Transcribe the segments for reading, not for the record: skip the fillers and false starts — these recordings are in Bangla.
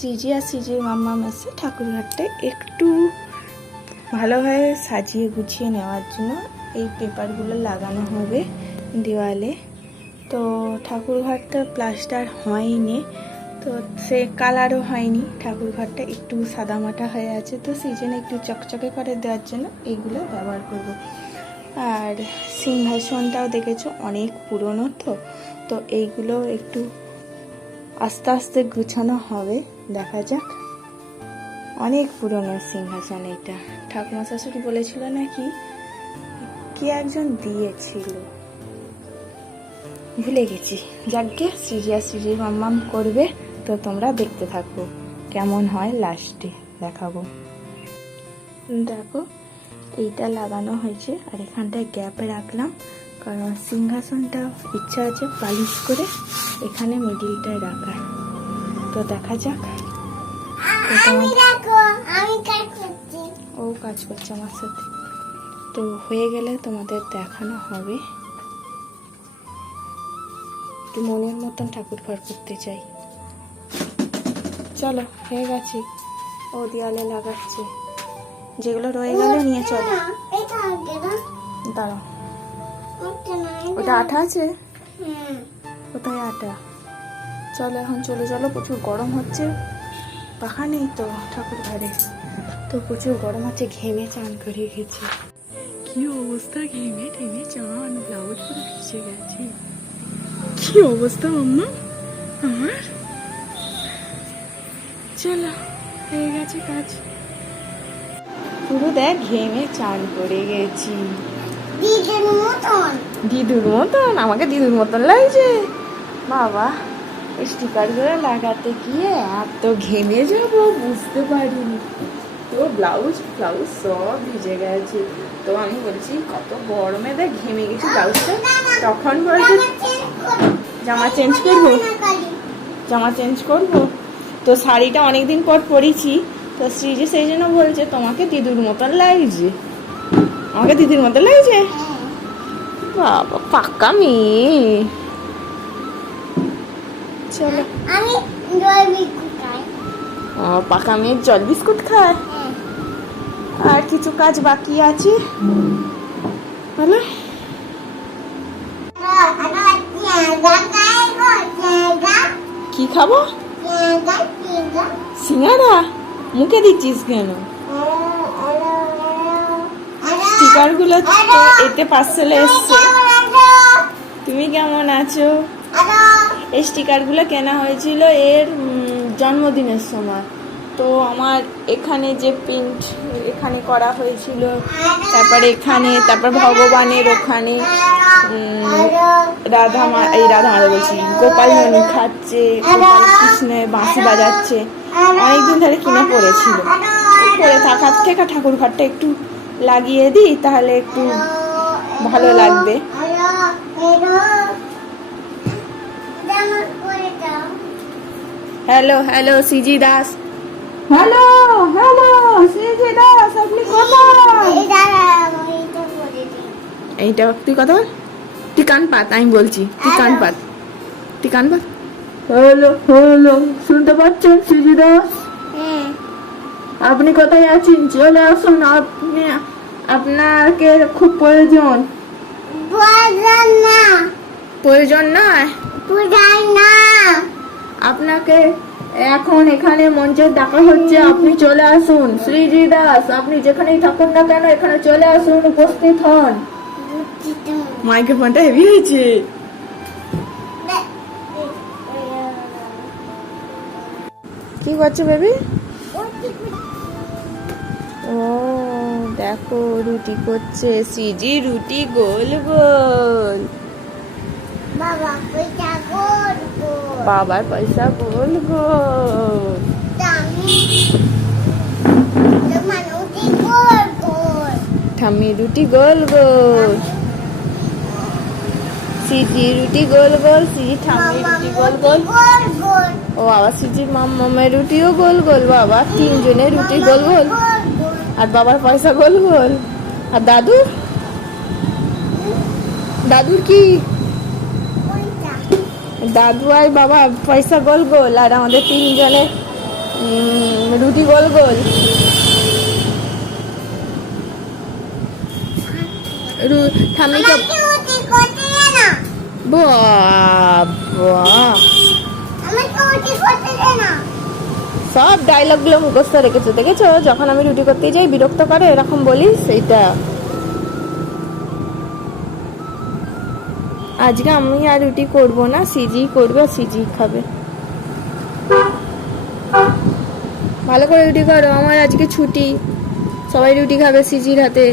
সিজি আর সিজির মাম্মা এসে ঠাকুরঘাটটা একটু ভালোভাবে সাজিয়ে গুছিয়ে নেওয়ার জন্য এই পেপারগুলো লাগানো হবে দেওয়ালে। তো ঠাকুরঘাটটা প্লাস্টার হয়নি, তো সে কালারও হয়নি, ঠাকুরঘাটটা একটু সাদামাটা হয়ে আছে। তো সিজনে একটু চকচকে করে দেওয়ার জন্য এইগুলো ব্যবহার করব। আর সিংহাসনটাও দেখেছো অনেক পুরনো, তো এইগুলো একটু আস্তে আস্তে গুছানো হবে, দেখা যাক। অনেক পুরনো সিংহাসন এটা, ঠাকুমা শাশুড়ি বলেছিল নাকি কি একজন দিয়েছিল, ভুলে গেছি। যাকে সিজির মাম্মাম করবে, তো তোমরা দেখতে থাকো কেমন হয়, লাস্টে দেখাবো। দেখো এইটা লাগানো হয়েছে আর এখানটায় গ্যাপে রাখলাম, কারণ সিংহাসনটা ইচ্ছা আছে পালিশ করে এখানে মিডিলটায় রাখার। তো দেখা যাক। ও কাজ করছে আমার সাথে, তো হয়ে গেলে তোমাদের দেখানো হবে। একটু মনের মতন ঠাকুর ঘর করতে চাই। চলো হয়ে গেছে, ও দেয়ালে লাগাচ্ছে, যেগুলো রয়ে গেলে নিয়ে চলো। দাঁড়াও, ওটা আঠা আছে? কোথায় আটা? চলো এখন চলে চলো, প্রচুর গরম হচ্ছে, পাখা নেই তো ঠাকুর ঘরে, তো প্রচুর গরম হচ্ছে, ঘেমে চান করে গেছি। কি অবস্থা, ঘেমে টেমে চান, ব্লাউজ পুরো ভিজে গেছে। কি অবস্থা মাম্মা আমার। চলো হয়ে গেছে কাজ, পুরো দেখ ঘেমে চান করে গেছি। দিদুর মতন, আমাকে দিদুর মতন লাগছে বাবা। স্টিকার গুলো লাগাতে গিয়ে এত ঘেমে যাবো বুঝতে পারিনি, তো ব্লাউজ সব ভিজে গেছে। তো আমি বলছি কত গরমে দেখ ঘেমে গেছি ব্লাউজটা, তখন বলছে জামা চেঞ্জ করবো। তো শাড়িটা অনেকদিন পর পরেছি, তো শ্রীজি সেই জন্য বলছে তোমাকে দিদুর মতন লাগছে, আমাকে দিদির মতন লাগছে। বাবা পাক্কা মেয়ে। চলো, পাকা মেয়ের জল বিস্কুট খায়। আর কিছু কাজ বাকি আছে, বলো। কি খাবো? সিঙ্গারা? মুখে দিচ্ছিস কেন? স্টিকার গুলো এতে পার্সেলে এসছে। তুমি কেমন আছো? এই স্টিকার গুলো কেনা হয়েছিল এর জন্মদিনের সময়। তো আমার এখানে যে প্রিন্ট এখানে করা হয়েছিল, তারপরে এখানে, তারপর ভগবানের ওখানে রাধা মাধব বলছি, গোপাল ননী খাচ্ছে, গোপাল কৃষ্ণের বাঁশি বাজাচ্ছে, অনেকদিন ধরে কিনে পড়েছিল। পরে থাকার থেকে ঠাকুর ঘরটা একটু লাগিয়ে দিই, তাহলে একটু ভালো লাগবে। Hello CG Das, hello CG Das, আপনি কোথায়? এইটা তুই কথা বল, তুই কান পাত, আমি বলছি তুই কান পাত। হ্যালো শুনতে পাচ্ছেন সিজি দাস? আপনি কোথায় আছেন? চলে আসুন, আপনাকে খুব প্রয়োজন। প্রয়োজন না, আপনাকে এখন এখানে মঞ্চে ডাকা হচ্ছে, আপনি চলে আসুন। শ্রীজি দাস, আপনি যেখানেই থাকুন না কেন এখানে চলে আসুন, উপস্থিত হন। মাইক্রোফোনটা হেভি হয়েছে। কি করছো বেবি? ও দেখো রুটি করছে সিজি, রুটি গোল গোল। বাবার পয়সা গোল গোল। ঠাম্মি রুটি গোল গোল, সিজি রুটি গোল গোল, সিজি ঠাম্মি রুটি গোল গোল। ও বাবা সিজির মামের রুটিও গোল গোল, বাবা তিনজনের রুটি গোল গোল, আর বাবার পয়সা গোল গোল। আর দাদুর কি? দাদু আর বাবা পয়সা গোল গোল, আর আমাদের তিনজনের রুটি গোল গোল। ঠাম্মিকে বাবা সব ডায়লগগুলো মুখস্থ রেখেছো, দেখেছো? যখন আমি রুটি করতে যাই বিরক্ত করে এরকম বলিস, সেইটা। আজকে আমি আর রুটি করব না, সিজি করবে আর সিজি খাবে। ভালো করে রুটি করো, আমার আজকে ছুটি, সবাই রুটি খাবে সিজির হাতে।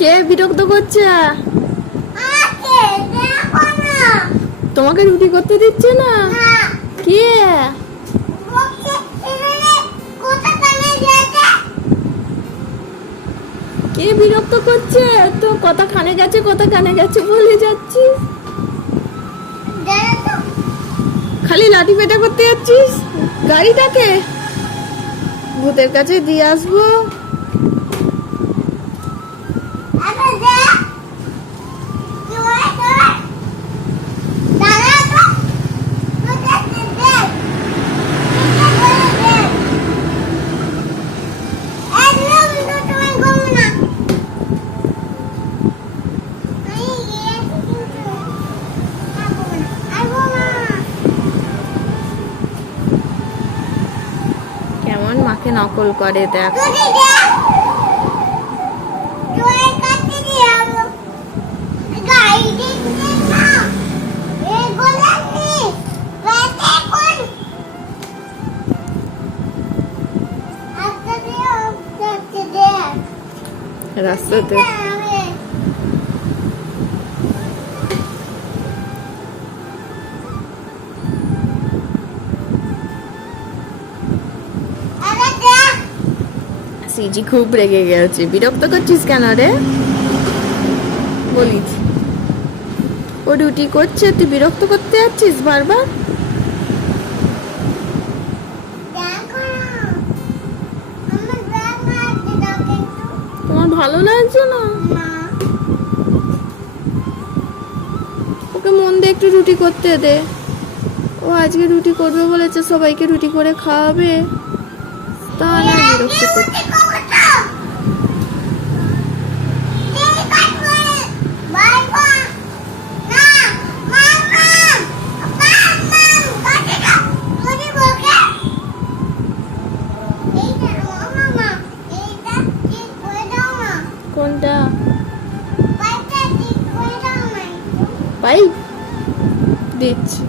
কে বিরক্ত করছে? তোমাকে রুটি করতে দিচ্ছে না? কে? কে বিরক্ত করছে? তো কথা কানে গেছে, কথা কানে গেছে বলে যাচ্ছিস, খালি লাঠি পেটা করতে যাচ্ছিস। গাড়িটাকে ভূতের কাছে দিয়ে আসবো। কেমন মাকে নকল করে দেখ। রাস্তাতে সিজি খুব রেগে গেছে। বিরক্ত করছিস কেন রে? বলিস ও ডিউটি করছে, তুই বিরক্ত করতে যাচ্ছিস বারবার। তোমার ভালো লাগছে না? ওকে মন দিয়ে একটু রুটি করতে দে। ও আজকে রুটি করবে বলেছে, সবাইকে রুটি করে খাওয়াবে, তাহলে বিরক্ত করছে। কোনটা? পাই দিচ্ছি।